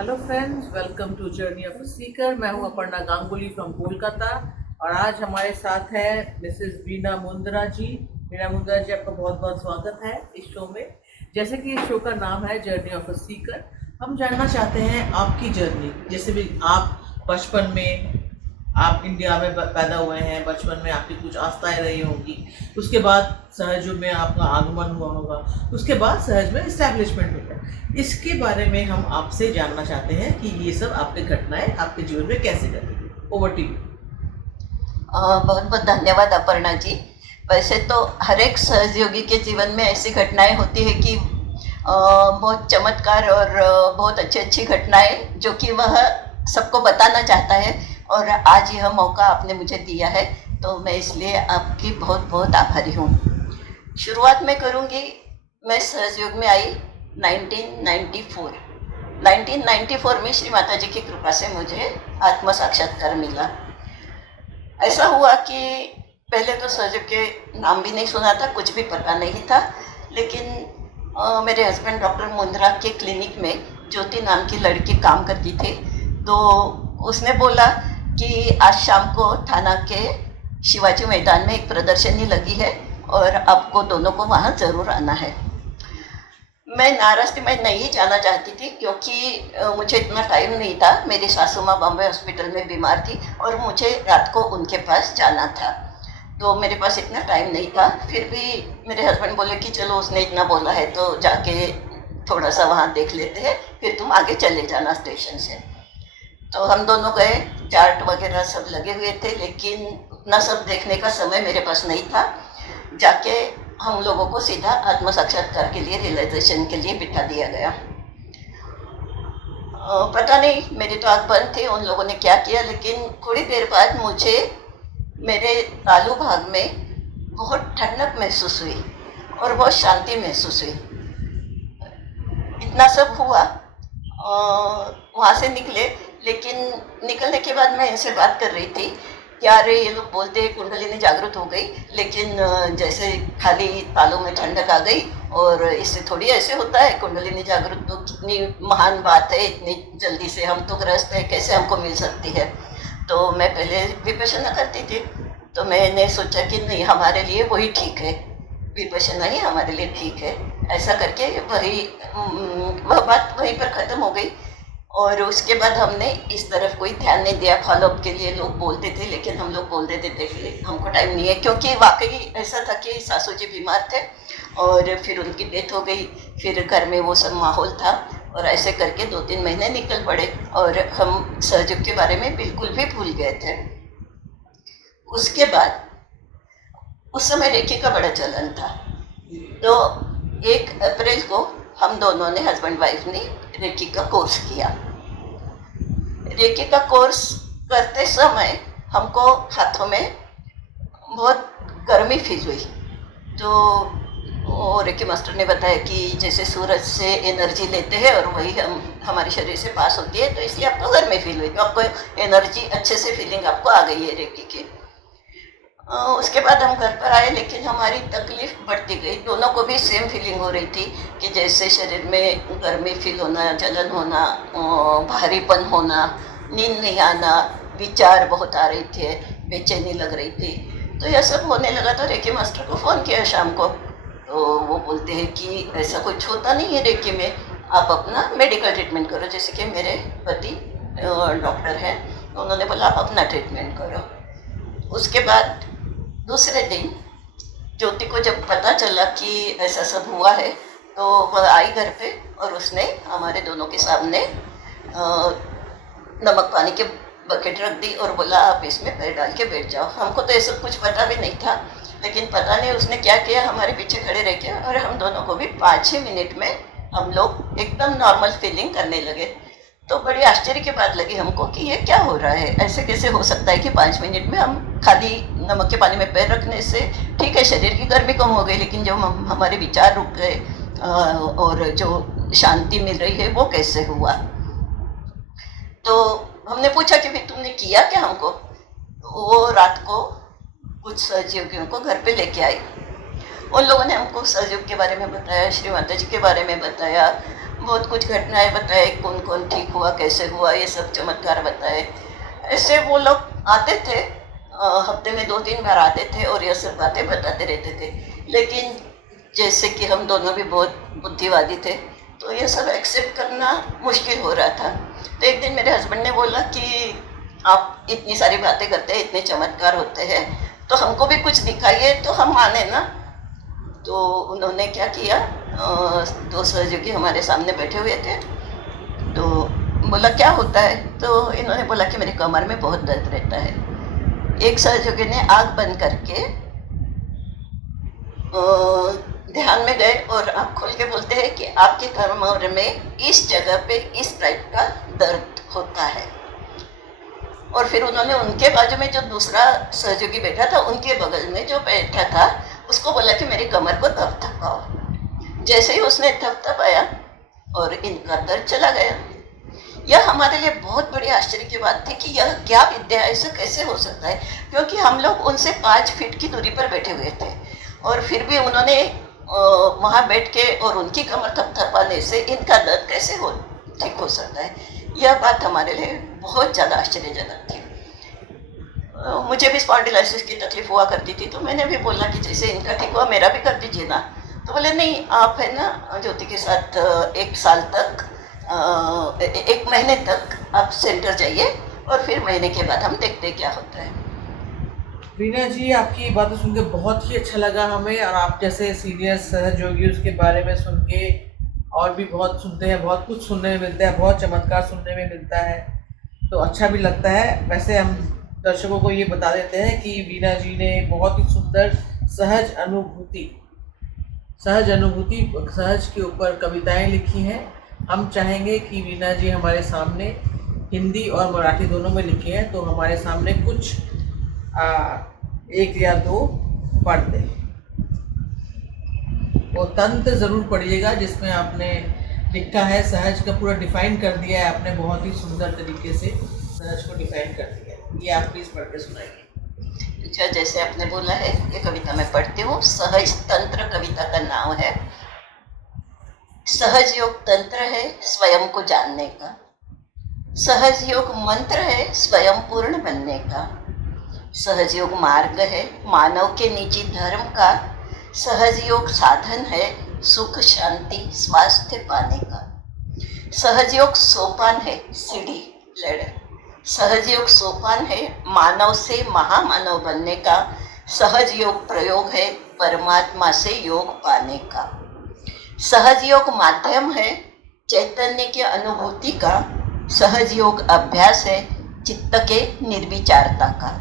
Hello friends, welcome to journey of a seeker. मैं हूं Aparna Ganguly from Kolkata और आज हमारे साथ है मिसेस वीना मुंद्रा जी। वीना मुंद्रा जी, आपका बहुत बहुत स्वागत है इस शो में। जैसे कि इस शो का नाम है जर्नी ऑफ अ सीकर, हम जानना चाहते हैं आपकी जर्नी। जैसे भी आप बचपन में, आप इंडिया में पैदा हुए हैं, बचपन में आपकी कुछ आस्थाएं रही होंगी, उसके बाद सहज में आपका आगमन हुआ होगा, उसके बाद सहज में इस्टेब्लिशमेंट हो गया। इसके बारे में हम आपसे जानना चाहते हैं कि ये सब आपकी घटनाएं आपके जीवन में कैसे घटी। Over to you. बहुत बहुत धन्यवाद अपर्णा जी। वैसे तो हर एक सहयोगी के जीवन में ऐसी घटनाएं होती है कि बहुत चमत्कार और बहुत अच्छी अच्छी घटनाएं जो कि वह सबको बताना चाहता है, और आज यह मौका आपने मुझे दिया है, तो मैं इसलिए आपकी बहुत बहुत आभारी हूँ। शुरुआत में करूँगी, मैं सहयोग में आई 1994। 1994 में श्री माता जी की कृपा से मुझे आत्म साक्षात्कार मिला। ऐसा हुआ कि पहले तो सहयोग के नाम भी नहीं सुना था, कुछ भी पता नहीं था, लेकिन मेरे हस्बैंड डॉक्टर मुंद्रा के क्लिनिक में ज्योति नाम की लड़की काम करती थी, तो उसने बोला कि आज शाम को थाना के शिवाजी मैदान में एक प्रदर्शनी लगी है और आपको दोनों को वहाँ ज़रूर आना है। मैं नाराज़ थी, मैं नहीं जाना चाहती थी क्योंकि मुझे इतना टाइम नहीं था। मेरी सासू माँ बॉम्बे हॉस्पिटल में बीमार थी और मुझे रात को उनके पास जाना था, तो मेरे पास इतना टाइम नहीं था। फिर भी मेरे हस्बैंड बोले कि चलो उसने इतना बोला है तो जाके थोड़ा सा वहाँ देख लेते हैं, फिर तुम आगे चले जाना स्टेशन से। तो हम दोनों गए, चार्ट वगैरह सब लगे हुए थे, लेकिन उतना सब देखने का समय मेरे पास नहीं था। जाके हम लोगों को सीधा आत्म साक्षात्कार के लिए, रियलाइजेशन के लिए बिठा दिया गया। पता नहीं, मेरी तो आँख बंद थी, उन लोगों ने क्या किया, लेकिन थोड़ी देर बाद मुझे मेरे तालू भाग में बहुत ठंडक महसूस हुई और बहुत शांति महसूस हुई। इतना सब हुआ, वहाँ से निकले, लेकिन निकलने के बाद मैं इनसे बात कर रही थी कि अरे ये लोग बोलते हैं कुंडलिनी जागृत हो गई, लेकिन जैसे खाली तालों में ठंडक आ गई, और इससे थोड़ी ऐसे होता है। कुंडलिनी जागृत तो कितनी महान बात है, इतनी जल्दी से हम तो ग्रस्त है, कैसे हमको मिल सकती है। तो मैं पहले विपश्यना करती थी, तो मैंने सोचा कि नहीं, हमारे लिए वही ठीक है, विपश्यना ही हमारे लिए ठीक है। ऐसा करके वह बात वहीं पर ख़त्म हो गई, और उसके बाद हमने इस तरफ कोई ध्यान नहीं दिया। फॉलोअप के लिए लोग बोलते थे, लेकिन हम लोग बोल देते थे कि हमको टाइम नहीं है, क्योंकि वाकई ऐसा था कि सासू जी बीमार थे और फिर उनकी डेथ हो गई। फिर घर में वो सब माहौल था, और ऐसे करके 2-3 महीने निकल पड़े और हम सहयोग के बारे में बिल्कुल भी भूल गए थे। उसके बाद उस समय रेकी का बड़ा चलन था, तो 1 अप्रैल को हम दोनों ने, हस्बैंड वाइफ ने, रेकी का कोर्स किया। रेकी का कोर्स करते समय हमको हाथों में बहुत गर्मी फील हुई, तो वो रेकी मास्टर ने बताया कि जैसे सूरज से एनर्जी लेते हैं और वही हमारे शरीर से पास होती है, तो इसलिए आपको गर्मी फील हुई, तो आपको एनर्जी अच्छे से फीलिंग आपको आ गई है रेकी की। उसके बाद हम घर पर आए, लेकिन हमारी तकलीफ बढ़ती गई। दोनों को भी सेम फीलिंग हो रही थी कि जैसे शरीर में गर्मी फील होना, जलन होना, भारीपन होना, नींद नहीं आना, विचार बहुत आ रहे थे, बेचैनी लग रही थी। तो यह सब होने लगा, तो रेकी मास्टर को फ़ोन किया शाम को, तो वो बोलते हैं कि ऐसा कुछ होता नहीं है रेकी में, आप अपना मेडिकल ट्रीटमेंट करो। जैसे कि मेरे पति डॉक्टर हैं, तो उन्होंने बोला आप अपना ट्रीटमेंट करो। उसके बाद दूसरे दिन ज्योति को जब पता चला कि ऐसा सब हुआ है, तो वह आई घर पे और उसने हमारे दोनों के सामने नमक पानी के बकेट रख दी और बोला आप इसमें पैर डाल के बैठ जाओ। हमको तो ये सब कुछ पता भी नहीं था, लेकिन पता नहीं उसने क्या किया, हमारे पीछे खड़े रह के, और हम दोनों को भी 5-6 मिनट में हम लोग एकदम नॉर्मल फीलिंग करने लगे। तो बड़ी आश्चर्य की बात लगी हमको कि ये क्या हो रहा है, ऐसे कैसे हो सकता है कि 5 मिनट में हम खाली नमक के पानी में पैर रखने से, ठीक है शरीर की गर्मी कम हो गई, लेकिन जो हमारे विचार रुक गए और जो शांति मिल रही है वो कैसे हुआ। तो हमने पूछा कि भाई तुमने किया क्या हमको। वो रात को कुछ सहयोगियों को घर पे लेके आई, उन लोगों ने हमको सहयोग के बारे में बताया, श्री माता जी के बारे में बताया, बहुत कुछ घटनाएं बताए, कौन कौन ठीक हुआ, कैसे हुआ, ये सब चमत्कार बताए। ऐसे वो लोग आते थे, हफ्ते में 2-3 बार आते थे और ये सब बातें बताते रहते थे। लेकिन जैसे कि हम दोनों भी बहुत बुद्धिवादी थे, तो ये सब एक्सेप्ट करना मुश्किल हो रहा था। तो एक दिन मेरे हस्बैंड ने बोला कि आप इतनी सारी बातें करते हैं, इतने चमत्कार होते हैं, तो हमको भी कुछ दिखाइए तो हम माने ना। तो उन्होंने क्या किया, 2 सहयोगी हमारे सामने बैठे हुए थे, तो बोला क्या होता है, तो इन्होंने बोला कि मेरी कमर में बहुत दर्द रहता है। एक सहयोगी ने आँख बंद करके ध्यान में गए और आँख खोल के बोलते हैं कि आपके कमर में इस जगह पे इस टाइप का दर्द होता है। और फिर उन्होंने उनके बाजू में जो दूसरा सहयोगी बैठा था, उनके बगल में जो बैठा था, उसको बोला कि मेरी कमर को थपथपाओ। जैसे ही उसने थपथपाया और इनका दर्द चला गया। यह हमारे लिए बहुत बड़ी आश्चर्य की बात थी कि यह क्या विद्या है, ऐसा कैसे हो सकता है, क्योंकि हम लोग उनसे 5 फीट की दूरी पर बैठे हुए थे और फिर भी उन्होंने वहाँ बैठ के और उनकी कमर थपथपाने से इनका दर्द कैसे ठीक हो सकता है। यह बात हमारे लिए बहुत ज़्यादा आश्चर्यजनक थी। मुझे भी स्पॉन्डिलाइसिस की तकलीफ हुआ करती थी, तो मैंने भी बोला कि जैसे इनका ठीक हुआ मेरा भी कर दीजिए ना। तो बोले नहीं, आप है ना ज्योति के साथ 1 साल तक 1 महीने तक आप सेंटर जाइए और फिर महीने के बाद हम देखते हैं क्या होता है। वीना जी, आपकी बातें सुन के बहुत ही अच्छा लगा हमें, और आप जैसे सीनियर सहयोगी उसके बारे में सुन के और भी बहुत सुनते हैं, बहुत कुछ सुनने में मिलता है, बहुत चमत्कार सुनने में मिलता है, तो अच्छा भी लगता है। वैसे हम दर्शकों को ये बता देते हैं कि वीना जी ने बहुत ही सुंदर सहज अनुभूति सहज के ऊपर कविताएं लिखी हैं। हम चाहेंगे कि वीना जी हमारे सामने हिंदी और मराठी दोनों में लिखे हैं, तो हमारे सामने कुछ 1 या 2 पढ़ दें। वो तंत्र ज़रूर पढ़िएगा जिसमें आपने लिखा है, सहज का पूरा डिफाइन कर दिया है आपने, बहुत ही सुंदर तरीके से सहज को डिफाइन कर दिया है। ये आप प्लीज़ पढ़ के सुनाइए। अच्छा, जैसे आपने बोला है, ये कविता मैं पढ़ती हूँ। सहज तंत्र कविता का नाम है। सहज योग तंत्र है स्वयं को जानने का, सहज योग मंत्र है स्वयं पूर्ण बनने का, सहज योग मार्ग है मानव के निजी धर्म का, सहज योग साधन है सुख शांति स्वास्थ्य पाने का, सहज योग सोपान है सीढ़ी लैडर, सहज योग सोपान है मानव से महामानव बनने का, सहज योग प्रयोग है परमात्मा से योग पाने का, सहज योग माध्यम है चैतन्य की अनुभूति का, सहज योग अभ्यास है चित्त के निर्विचारता का,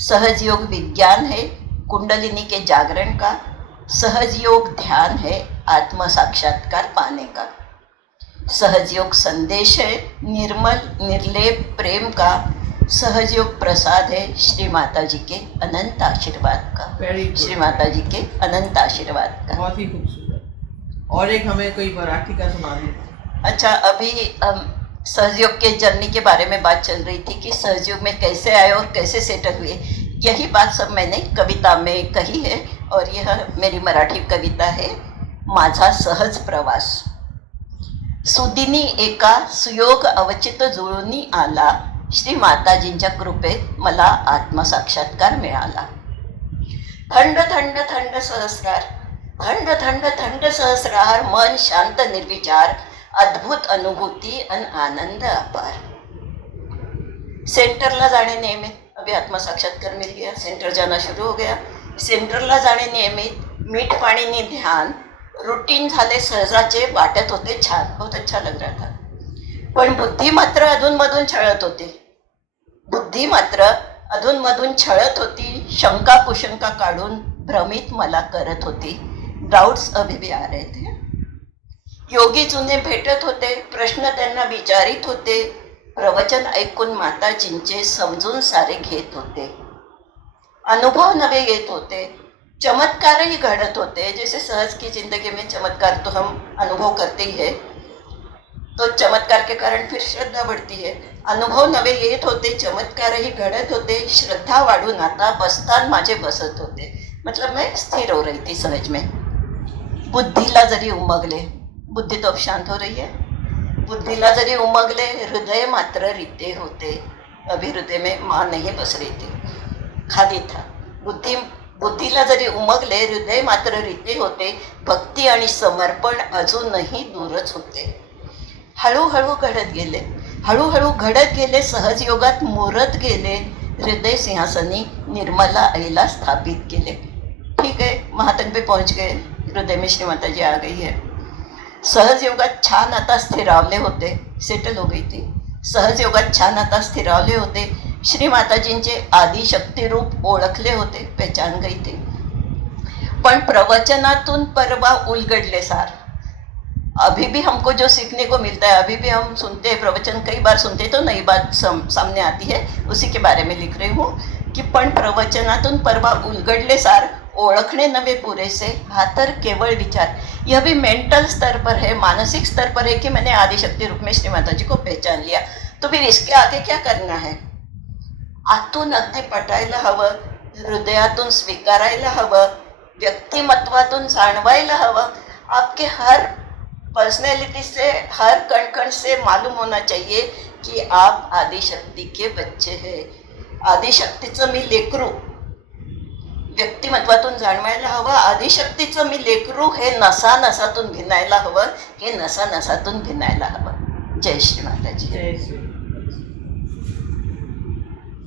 सहज योग विज्ञान है कुंडलिनी के जागरण का, सहज योग ध्यान है आत्म साक्षात्कार पाने का, सहज योग संदेश है निर्मल निर्लेप प्रेम का, सहज योग प्रसाद है श्री माता जी के अनंत आशीर्वाद का। श्री माता जी के अनंत आशीर्वाद का। बहुत ही खूबसूरत। और एक हमें कोई मराठी का सुना दीजिए। अच्छा, अभी हम सहयोग के जर्नी के बारे में बात चल रही थी कि सहयोग में कैसे आए और कैसे सेटल हुए। यही बात सब मैंने कविता में कही है और यह मेरी मराठी कविता है, माझा सहज प्रवास। सुदिनी एका सुयोग अवचित जुळूनी आला, श्री माताजींच्या कृपेत मला आत्मसाक्षात्कार मिळाला। थंड थंड थंड सहस्रार, थंड थंड थंड सहस्रार, मन शांत निर्विचार, अद्भुत अनुभूति अन आनंद अपार। सेंटरला जाणे नियमित, अभी आत्मा साक्षात्कार मिल गया, सेंटर जाना शुरू हो गया। सेंटरला जाणे नियमित, मीठ पाणी ने ध्यान, रूटीन झाले सहजाचे, वाटत होते छान, बहुत अच्छा लग रहा था। पण बुद्धी मात्र अधूनमधून छळत होती, बुद्धी मात्र अधूनमधून छळत होती, शंका कुशंका काढून भ्रमित मला करत होती। डाउट्स अभी भी आ रहे थे। योगी जुने भेटत होते, प्रश्न त्यांना विचारित होते, प्रवचन ऐकून माताजींचे समजून सारे घेत होते। अनुभव नवे येत होते, चमत्कारही घडत होते। जैसे सहज की जिंदगी में चमत्कार तो हम अनुभव करते ही है, तो चमत्कार के कारण फिर श्रद्धा बढ़ती है। अनुभव नवे येत होते, चमत्कारही घडत होते, श्रद्धा वाढून आता बसतान माझे बसत होते। मतलब मैं स्थिर हो रही थी सहज में। बुद्धीला जरी उमगले, बुद्धी तो अब शांत हो रही है. बुद्धीला जरी उमगले हृदय मात्र रिते होते. अभी हृदय में माँ नहीं बस रही थी, खाली था. बुद्धीला जरी उमगले हृदय मात्र रिते होते. भक्ती आणि समर्पण अजूनही दूरच होते. हळूहळू घडत गेले सहज योगात मुरत गेले. हृदय सिंहासनी निर्मला आईला स्थापित केले. ठीक है, महातन पे पहुंच गए. हृदय में श्री माता जी आ गई है. सहज योगात छान आता स्थिरावले होते. सेटल हो गई थी. सहज योगात छान आता स्थिरावले होते. श्री माताजींचे आदिशक्ती रूप ओळखले होते, पहचान गई थी. पण प्रवचनातून परवा उलगडले सार. अभी भी हमको जो सीखने को मिलता है, अभी भी हम सुनते हैं प्रवचन, कई बार सुनते तो नई बात सामने आती है. उसी के बारे में लिख रही हूँ की पण प्रवचनातून परवा उलगडले सार. ओळखणे नवे पुरेसे, हा तर केवळ विचार. यह भी मेंटल स्तर पर है, मानसिक स्तर पर है कि मैंने आदिशक्ति रूप में श्री माता जी को पहचान लिया. तो फिर इसके आगे क्या करना है? आतून अगदी पटायला हवं, हृदयातून स्वीकारायला हवं, व्यक्तिमत्वातून जाणवायला हवं. आपके हर पर्सनैलिटी से, हर कण कण से मालूम होना चाहिए कि आप आदिशक्ति के बच्चे हैं. आदिशक्तीचं मी लेकरू. व्यक्तिमत्वातून जाणवायला हवं, आदिशक्तीचं मी लेकरू हे नसा नसातून भिनायला हवं, हे नसा नसातून भिनायला हवं. जय श्री माताजी. जय श्री.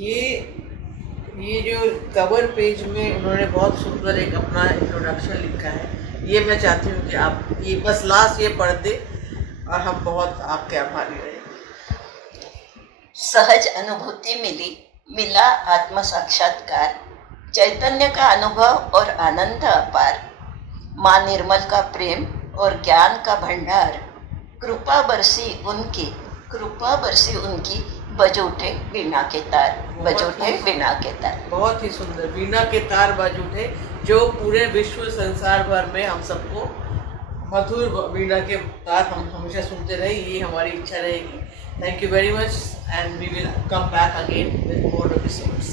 ये जो कवर पेज में उन्होंने बहुत सुंदर एक अपना इंट्रोडक्शन लिखा है. ये मैं चाहती हूँ कि आप ये बस लास्ट ये पढ़ दे और हम बहुत आपके आभारी रहे. सहज अनुभूति मिला आत्म साक्षात्कार. चैतन्य का अनुभव और आनंद अपार. माँ निर्मल का प्रेम और ज्ञान का भंडार. कृपा बरसी उनकी बज उठे वीणा के तार. बहुत ही सुंदर. वीणा के तार बज उठे, जो पूरे विश्व संसार भर में हम सबको मधुर वीणा के तार हम हमेशा सुनते रहे. ये हमारी इच्छा रहेगी. Thank you very much and we will come back again with more episodes.